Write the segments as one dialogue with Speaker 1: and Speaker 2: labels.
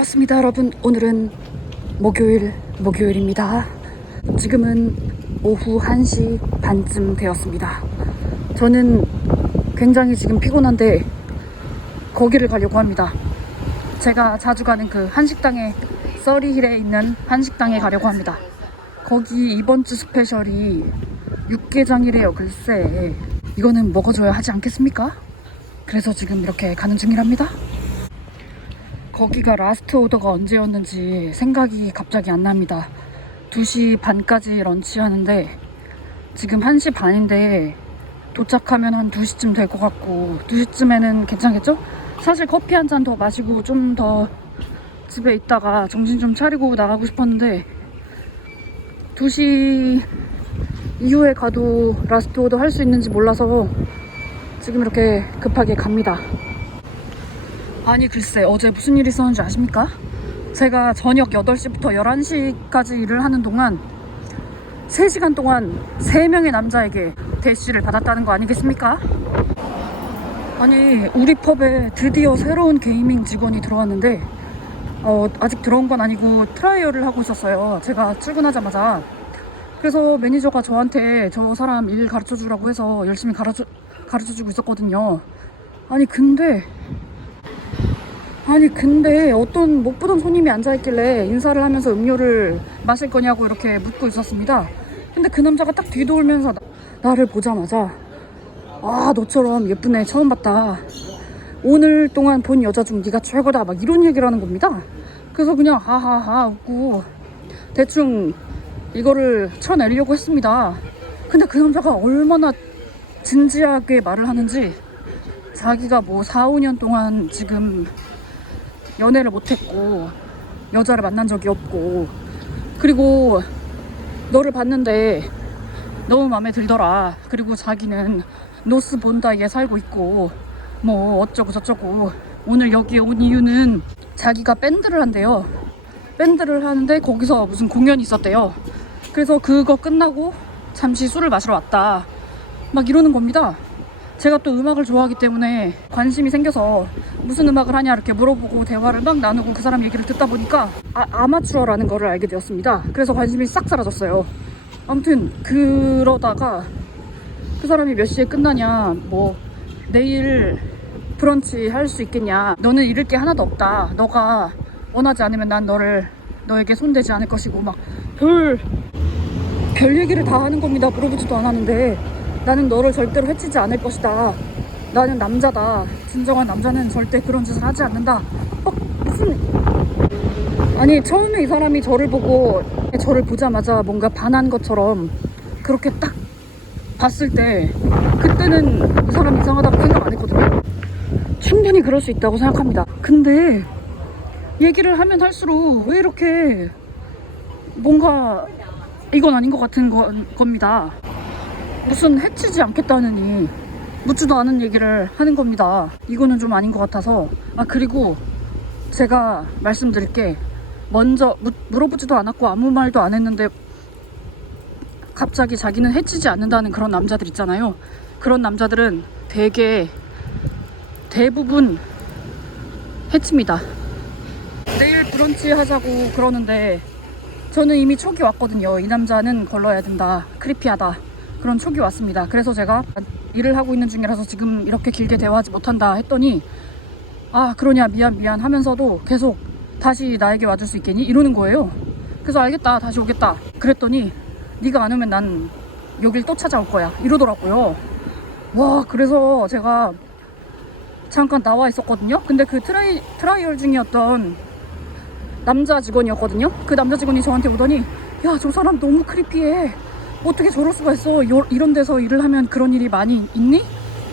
Speaker 1: 그렇습니다, 여러분. 오늘은 목요일, 목요일입니다. 지금은 오후 1시 반쯤 되었습니다. 저는 굉장히 지금 피곤한데 거기를 가려고 합니다. 제가 자주 가는 그 한식당에 써리힐에 있는 한식당에 가려고 합니다. 거기 이번 주 스페셜이 육개장이래요, 글쎄. 이거는 먹어줘야 하지 않겠습니까? 그래서 지금 이렇게 가는 중이랍니다. 거기가 라스트 오더가 언제였는지 생각이 갑자기 안 납니다. 2시 반까지 런치하는데 지금 1시 반인데 도착하면 한 2시쯤 될 것 같고 2시쯤에는 괜찮겠죠? 사실 커피 한 잔 더 마시고 좀 더 집에 있다가 정신 좀 차리고 나가고 싶었는데 2시 이후에 가도 라스트 오더 할 수 있는지 몰라서 지금 이렇게 급하게 갑니다. 아니 글쎄 어제 무슨 일이 있었는지 아십니까? 제가 저녁 8시부터 11시까지 일을 하는 동안 3시간 동안 3명의 남자에게 대시를 받았다는 거 아니겠습니까? 아니 우리 펍에 드디어 새로운 게이밍 직원이 들어왔는데 어, 아직 들어온 건 아니고 트라이얼을 하고 있었어요 제가 출근하자마자 그래서 매니저가 저한테 저 사람 일 가르쳐 주라고 해서 열심히 가르쳐, 가르쳐 주고 있었거든요 아니 근데 아니 근데 어떤 못 보던 손님이 앉아있길래 인사를 하면서 음료를 마실 거냐고 이렇게 묻고 있었습니다. 근데 그 남자가 딱 뒤돌면서 나, 를 보자마자 아 너처럼 예쁜 애 처음 봤다. 오늘 동안 본 여자 중 네가 최고다 막 이런 얘기를 하는 겁니다. 그래서 그냥 하하하 웃고 대충 이거를 쳐내려고 했습니다. 근데 그 남자가 얼마나 진지하게 말을 하는지 자기가 뭐 4, 5년 동안 지금 연애를 못했고 여자를 만난 적이 없고. 그리고 너를 봤는데 너무 마음에 들더라. 그리고 자기는 노스 본다이에 살고 있고 뭐 어쩌고 저쩌고. 오늘 여기에 온 이유는 자기가 밴드를 한대요. 밴드를 하는데 거기서 무슨 공연이 있었대요. 그래서 그거 끝나고 잠시 술을 마시러 왔다. 막 이러는 겁니다 제가 또 음악을 좋아하기 때문에 관심이 생겨서 무슨 음악을 하냐 이렇게 물어보고 대화를 막 나누고 그 사람 얘기를 듣다 보니까 아, 아마추어라는 거를 알게 되었습니다. 그래서 관심이 싹 사라졌어요. 아무튼 그러다가 그 사람이 몇 시에 끝나냐 뭐 내일 브런치 할 수 있겠냐 너는 잃을 게 하나도 없다 너가 원하지 않으면 난 너를 너에게 손대지 않을 것이고 막 별 별 얘기를 다 하는 겁니다 물어보지도 않았는데 나는 너를 절대로 해치지 않을 것이다. 나는 남자다. 진정한 남자는 절대 그런 짓을 하지 않는다. 어, 무슨. 아니, 처음에 이 사람이 저를 보고, 저를 보자마자 뭔가 반한 것처럼 그렇게 딱 봤을 때, 그때는 이 사람 이상하다고 생각 안 했거든요. 충분히 그럴 수 있다고 생각합니다. 근데, 얘기를 하면 할수록 왜 이렇게 뭔가 이건 아닌 것 같은 거, 겁니다. 무슨 해치지 않겠다느니 묻지도 않은 얘기를 하는 겁니다. 이거는 좀 아닌 것 같아서. 아, 그리고 제가 말씀드릴 게. 먼저 묻, 물어보지도 않았고 아무 말도 안 했는데 갑자기 자기는 해치지 않는다는 그런 남자들 있잖아요. 그런 남자들은 되게 대부분 해칩니다. 내일 브런치 하자고 그러는데 저는 이미 촉이 왔거든요. 이 남자는 걸러야 된다. 크리피하다. 그런 촉이 왔습니다. 그래서 제가 일을 하고 있는 중이라서 지금 이렇게 길게 대화하지 못한다 했더니 아 그러냐 미안 미안 하면서도 계속 다시 나에게 와줄 수 있겠니? 이러는 거예요. 그래서 알겠다 다시 오겠다 그랬더니 네가 안 오면 난 여길 또 찾아올 거야 이러더라고요. 와 그래서 제가 잠깐 나와 있었거든요. 근데 그 트라이, 트라이얼 중이었던 남자 직원이었거든요. 그 남자 직원이 저한테 오더니 야 저 사람 너무 크리피해. 어떻게 저럴 수가 있어? 요, 이런 데서 일을 하면 그런 일이 많이 있니?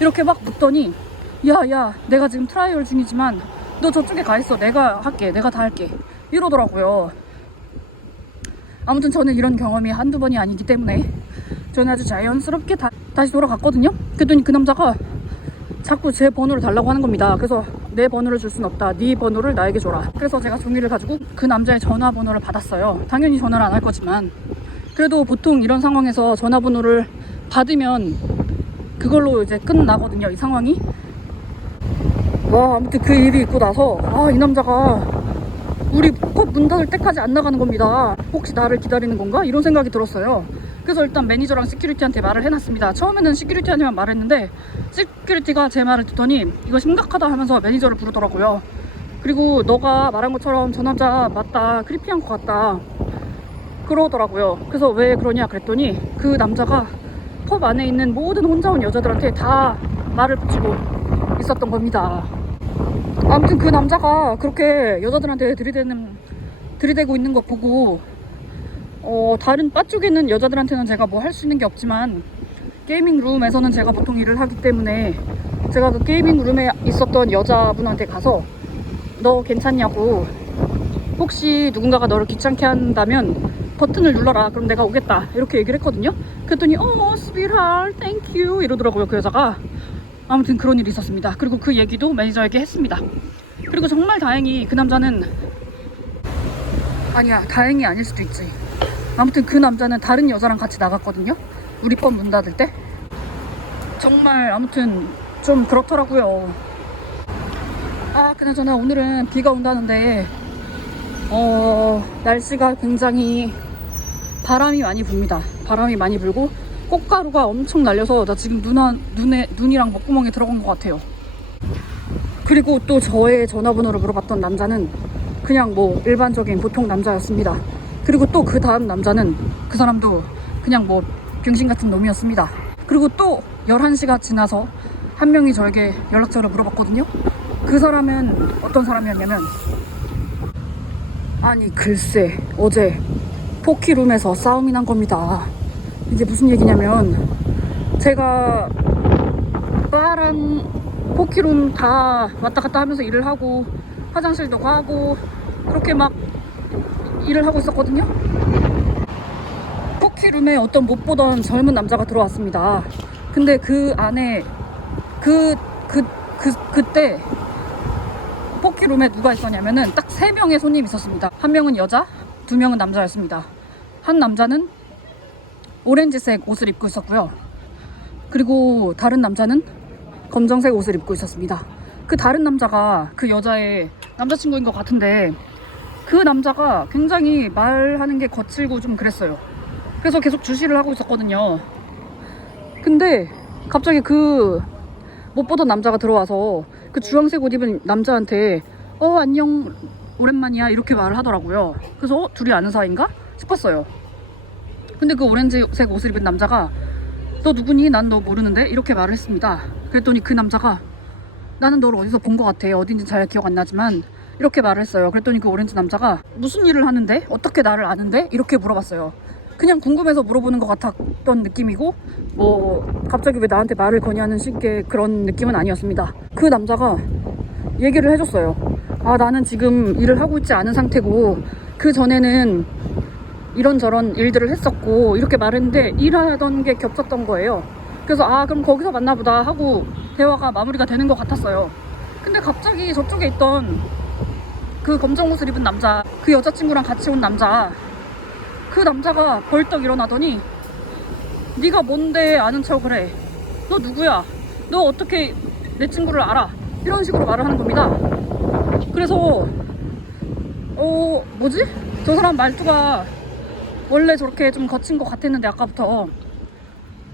Speaker 1: 이렇게 막 묻더니 야야 내가 지금 트라이얼 중이지만 너 저쪽에 가 있어. 내가 할게. 내가 다 할게. 이러더라고요. 아무튼 저는 이런 경험이 한두 번이 아니기 때문에 저는 아주 자연스럽게 다, 다시 돌아갔거든요. 그랬더니 그 남자가 자꾸 제 번호를 달라고 하는 겁니다. 그래서 내 번호를 줄 순 없다. 네 번호를 나에게 줘라. 그래서 제가 종이를 가지고 그 남자의 전화번호를 받았어요. 당연히 전화를 안 할 거지만 그래도 보통 이런 상황에서 전화번호를 받으면 그걸로 이제 끝나거든요 이 상황이 와 아무튼 그 일이 있고 나서 아 이 남자가 우리 컵문 닫을 때까지 안 나가는 겁니다. 혹시 나를 기다리는 건가? 이런 생각이 들었어요. 그래서 일단 매니저랑 시큐리티한테 말을 해놨습니다. 처음에는 시큐리티한테만 말했는데 시큐리티가 제 말을 듣더니 이거 심각하다 하면서 매니저를 부르더라고요. 그리고 너가 말한 것처럼 저 남자 맞다 크리피한 것 같다 그러더라고요. 그래서 왜 그러냐 그랬더니 그 남자가 펍 안에 있는 모든 혼자 온 여자들한테 다 말을 붙이고 있었던 겁니다. 아무튼 그 남자가 그렇게 여자들한테 들이대는 들이대고 있는 거 보고 어 다른 바 쪽에 있는 여자들한테는 제가 뭐 할 수 있는 게 없지만 게이밍 룸에서는 제가 보통 일을 하기 때문에 제가 그 게이밍 룸에 있었던 여자분한테 가서 너 괜찮냐고 혹시 누군가가 너를 귀찮게 한다면 버튼을 눌러라. 그럼 내가 오겠다. 이렇게 얘기를 했거든요. 그랬더니 어 sweetheart thank you. 이러더라고요 그 여자가. 아무튼 그런 일이 있었습니다. 그리고 그 얘기도 매니저에게 했습니다. 그리고 정말 다행히 그 남자는 아니야 다행이 아닐 수도 있지. 아무튼 그 남자는 다른 여자랑 같이 나갔거든요. 우리 번문 닫을 때. 정말 아무튼 좀 그렇더라고요. 아 그나저나 오늘은 비가 온다는데 어 날씨가 굉장히 바람이 많이 붑니다. 바람이 많이 불고 꽃가루가 엄청 날려서 나 지금 눈, 안- 눈에 눈이랑 목구멍에 들어간 것 같아요. 그리고 또 저의 전화번호를 물어봤던 남자는 그냥 뭐 일반적인 보통 남자였습니다. 그리고 또 그 다음 남자는 그 사람도 그냥 뭐 병신 같은 놈이었습니다. 그리고 또 11시가 지나서 한 명이 저에게 연락처를 물어봤거든요. 그 사람은 어떤 사람이었냐면 아니 글쎄 어제 포키룸에서 싸움이 난 겁니다. 이게 무슨 얘기냐면 제가 바랑 포키룸 다 왔다 갔다 하면서 일을 하고 화장실도 가고 그렇게 막 일을 하고 있었거든요. 포키룸에 어떤 못 보던 젊은 남자가 들어왔습니다. 근데 그 안에 그 그 그, 그때 포키룸에 누가 있었냐면은 딱세 명의 손님이 있었습니다. 한 명은 여자, 두 명은 남자였습니다. 한 남자는 오렌지색 옷을 입고 있었고요. 그리고 다른 남자는 검정색 옷을 입고 있었습니다. 그 다른 남자가 그 여자의 남자친구인 것 같은데 그 남자가 굉장히 말하는 게 거칠고 좀 그랬어요. 그래서 계속 주시를 하고 있었거든요. 근데 갑자기 그 못 보던 남자가 들어와서 그 주황색 옷 입은 남자한테 어 안녕 오랜만이야 이렇게 말을 하더라고요. 그래서 어, 둘이 아는 사이인가? 싶었어요. 근데 그 오렌지색 옷을 입은 남자가 너 누구니? 난 너 모르는데 이렇게 말을 했습니다. 그랬더니 그 남자가 나는 너를 어디서 본 것 같아. 어딘지 잘 기억 안 나지만 이렇게 말을 했어요. 그랬더니 그 오렌지 남자가 무슨 일을 하는데? 어떻게 나를 아는데? 이렇게 물어봤어요. 그냥 궁금해서 물어보는 것 같았던 느낌이고 뭐 갑자기 왜 나한테 말을 거냐는 식의 그런 느낌은 아니었습니다. 그 남자가 얘기를 해줬어요 아 나는 지금 일을 하고 있지 않은 상태고 그 전에는 이런저런 일들을 했었고 이렇게 말했는데 일하던 게 겹쳤던 거예요 그래서 아 그럼 거기서 만나보다 하고 대화가 마무리가 되는 것 같았어요 근데 갑자기 저쪽에 있던 그 검정 옷을 입은 남자 그 여자친구랑 같이 온 남자 그 남자가 벌떡 일어나더니 네가 뭔데 아는 척을 해? 너 누구야? 너 어떻게 내 친구를 알아? 이런 식으로 말을 하는 겁니다. 그래서 어 뭐지? 저 사람 말투가 원래 저렇게 좀 거친 것 같았는데 아까부터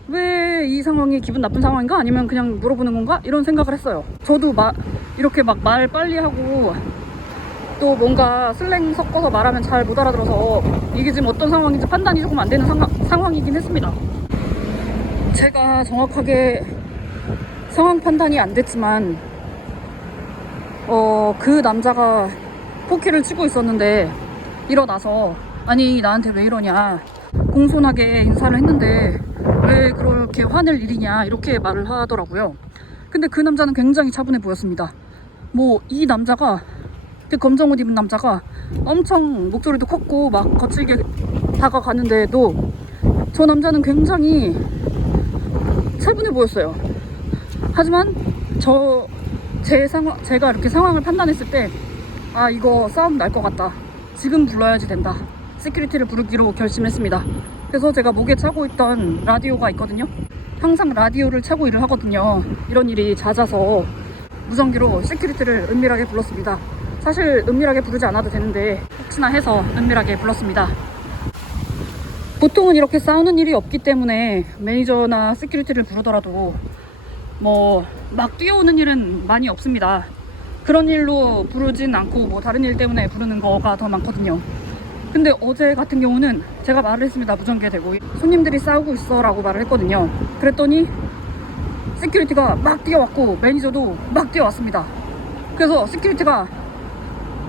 Speaker 1: 왜 이 상황이 기분 나쁜 상황인가? 아니면 그냥 물어보는 건가? 이런 생각을 했어요. 저도 막 이렇게 막 말 빨리 하고 또 뭔가 슬랭 섞어서 말하면 잘 못 알아들어서 이게 지금 어떤 상황인지 판단이 조금 안 되는 상황, 상황이긴 했습니다. 제가 정확하게 상황 판단이 안 됐지만 어, 그 남자가 포키를 치고 있었는데 일어나서 아니 나한테 왜 이러냐 공손하게 인사를 했는데 왜 그렇게 화낼 일이냐 이렇게 말을 하더라고요. 근데 그 남자는 굉장히 차분해 보였습니다. 뭐 이 남자가 그 검정 옷 입은 남자가 엄청 목소리도 컸고 막 거칠게 다가가는데도 저 남자는 굉장히 차분해 보였어요. 하지만 저 제 상황 제가 이렇게 상황을 판단했을 때 아 이거 싸움 날 것 같다. 지금 불러야지 된다. 시큐리티를 부르기로 결심했습니다. 그래서 제가 목에 차고 있던 라디오가 있거든요. 항상 라디오를 차고 일을 하거든요. 이런 일이 잦아서 무전기로 시큐리티를 은밀하게 불렀습니다. 사실 은밀하게 부르지 않아도 되는데 혹시나 해서 은밀하게 불렀습니다. 보통은 이렇게 싸우는 일이 없기 때문에 매니저나 시큐리티를 부르더라도 뭐 막 뛰어오는 일은 많이 없습니다. 그런 일로 부르진 않고 뭐 다른 일 때문에 부르는 거가 더 많거든요. 근데 어제 같은 경우는 제가 말을 했습니다. 무전기에 대고 손님들이 싸우고 있어 라고 말을 했거든요. 그랬더니 시큐리티가 막 뛰어왔고 매니저도 막 뛰어왔습니다. 그래서 시큐리티가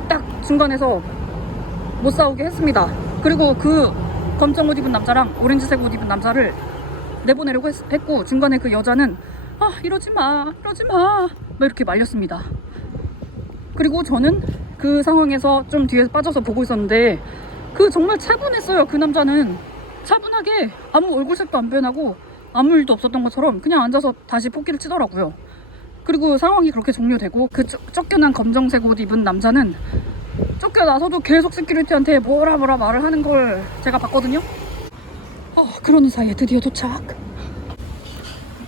Speaker 1: 딱 중간에서 못 싸우게 했습니다. 그리고 그 검정 옷 입은 남자랑 오렌지색 옷 입은 남자를 내보내려고 했, 했고 중간에 그 여자는 아 이러지 마 이러지 마 막 이렇게 말렸습니다. 그리고 저는 그 상황에서 좀 뒤에서 빠져서 보고 있었는데 그 정말 차분했어요. 그 남자는 차분하게 아무 얼굴색도 안 변하고 아무 일도 없었던 것처럼 그냥 앉아서 다시 포기를 치더라고요. 그리고 상황이 그렇게 종료되고 그 쫓- 쫓겨난 검정색 옷 입은 남자는 쫓겨나서도 계속 시큐리티한테 뭐라 뭐라 말을 하는 걸 제가 봤거든요. 어, 그러는 사이에 드디어 도착.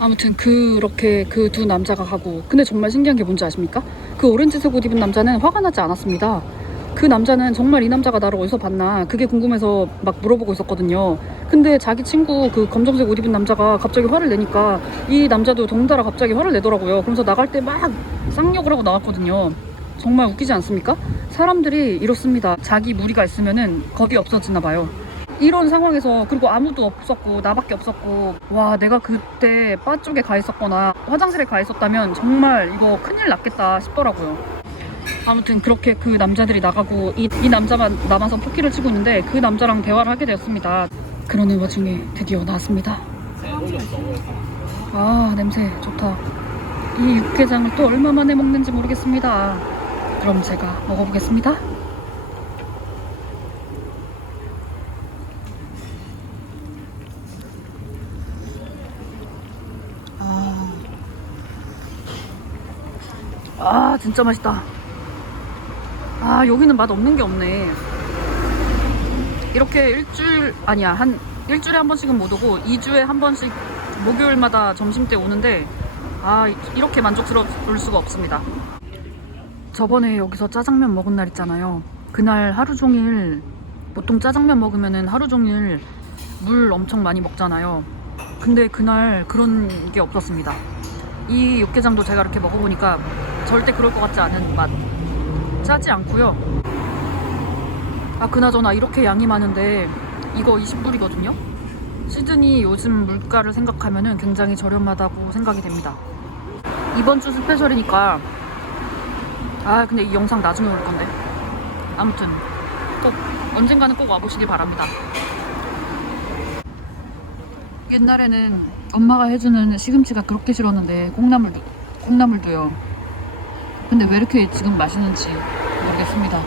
Speaker 1: 아무튼 그렇게 그 두 남자가 가고 근데 정말 신기한 게 뭔지 아십니까? 그 오렌지색 옷 입은 남자는 화가 나지 않았습니다. 그 남자는 정말 이 남자가 나를 어디서 봤나 그게 궁금해서 막 물어보고 있었거든요. 근데 자기 친구 그 검정색 옷 입은 남자가 갑자기 화를 내니까 이 남자도 덩달아 갑자기 화를 내더라고요. 그러면서 나갈 때 막 쌍욕을 하고 나왔거든요. 정말 웃기지 않습니까? 사람들이 이렇습니다. 자기 무리가 있으면은 겁이 없어지나 봐요. 이런 상황에서 그리고 아무도 없었고 나밖에 없었고 와 내가 그때 바 쪽에 가 있었거나 화장실에 가 있었다면 정말 이거 큰일 났겠다 싶더라고요. 아무튼 그렇게 그 남자들이 나가고 이, 이 남자만 남아서 포키를 치고 있는데 그 남자랑 대화를 하게 되었습니다. 그러는 와중에 드디어 나왔습니다. 아 냄새 좋다. 이 육개장을 또 얼마 만에 먹는지 모르겠습니다. 그럼 제가 먹어보겠습니다. 아 진짜 맛있다. 아 여기는 맛 없는 게 없네. 이렇게 일주일 아니야 한 일주일에 한 번씩은 못 오고 2주에 한 번씩 목요일마다 점심 때 오는데 아 이렇게 만족스러울 수가 없습니다. 저번에 여기서 짜장면 먹은 날 있잖아요. 그날 하루 종일 보통 짜장면 먹으면은 하루 종일 물 엄청 많이 먹잖아요. 근데 그날 그런 게 없었습니다. 이 육개장도 제가 이렇게 먹어보니까 절대 그럴 것 같지 않은 맛. 짜지 않고요. 아 그나저나 이렇게 양이 많은데 이거 20불이거든요. 시드니 요즘 물가를 생각하면 은 굉장히 저렴하다고 생각이 됩니다. 이번 주 스페셜이니까 아 근데 이 영상 나중에 올 건데 아무튼 꼭 언젠가는 꼭 와보시길 바랍니다. 옛날에는 엄마가 해주는 시금치가 그렇게 싫었는데 콩나물도 콩나물도요. 근데 왜 이렇게 지금 맛있는지 모르겠습니다.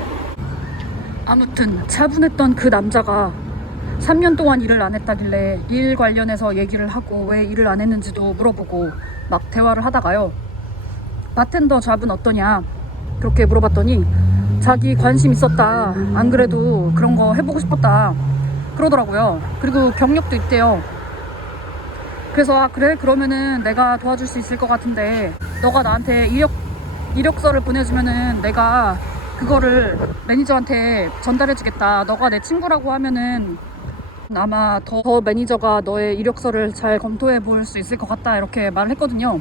Speaker 1: 아무튼 차분했던 그 남자가 3년 동안 일을 안 했다길래 일 관련해서 얘기를 하고 왜 일을 안 했는지도 물어보고 막 대화를 하다가요. 바텐더 잡은 어떠냐 그렇게 물어봤더니 자기 관심 있었다. 안 그래도 그런 거 해보고 싶었다. 그러더라고요. 그리고 경력도 있대요. 그래서 아 그래 그러면은 내가 도와줄 수 있을 것 같은데 너가 나한테 이력 이력서를 보내주면은 내가 그거를 매니저한테 전달해주겠다. 너가 내 친구라고 하면은 아마 더, 더 매니저가 너의 이력서를 잘 검토해 볼 수 있을 것 같다. 이렇게 말을 했거든요.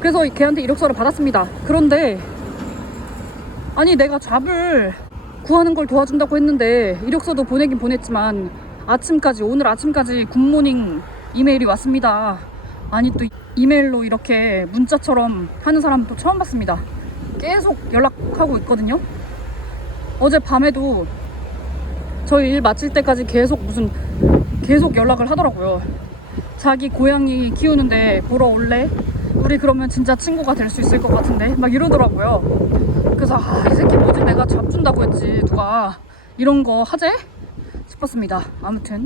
Speaker 1: 그래서 걔한테 이력서를 받았습니다. 그런데 아니 내가 잡을 구하는 걸 도와준다고 했는데 이력서도 보내긴 보냈지만 아침까지 오늘 아침까지 굿모닝 이메일이 왔습니다. 아니 또 이메일로 이렇게 문자처럼 하는 사람도 처음 봤습니다. 계속 연락하고 있거든요. 어제 밤에도 저희 일 마칠 때까지 계속 무슨 계속 연락을 하더라고요. 자기 고양이 키우는데 보러 올래? 우리 그러면 진짜 친구가 될 수 있을 것 같은데 막 이러더라고요. 그래서 아, 이 새끼 뭐지 내가 잡준다고 했지 누가 이런 거 하재 싶었습니다. 아무튼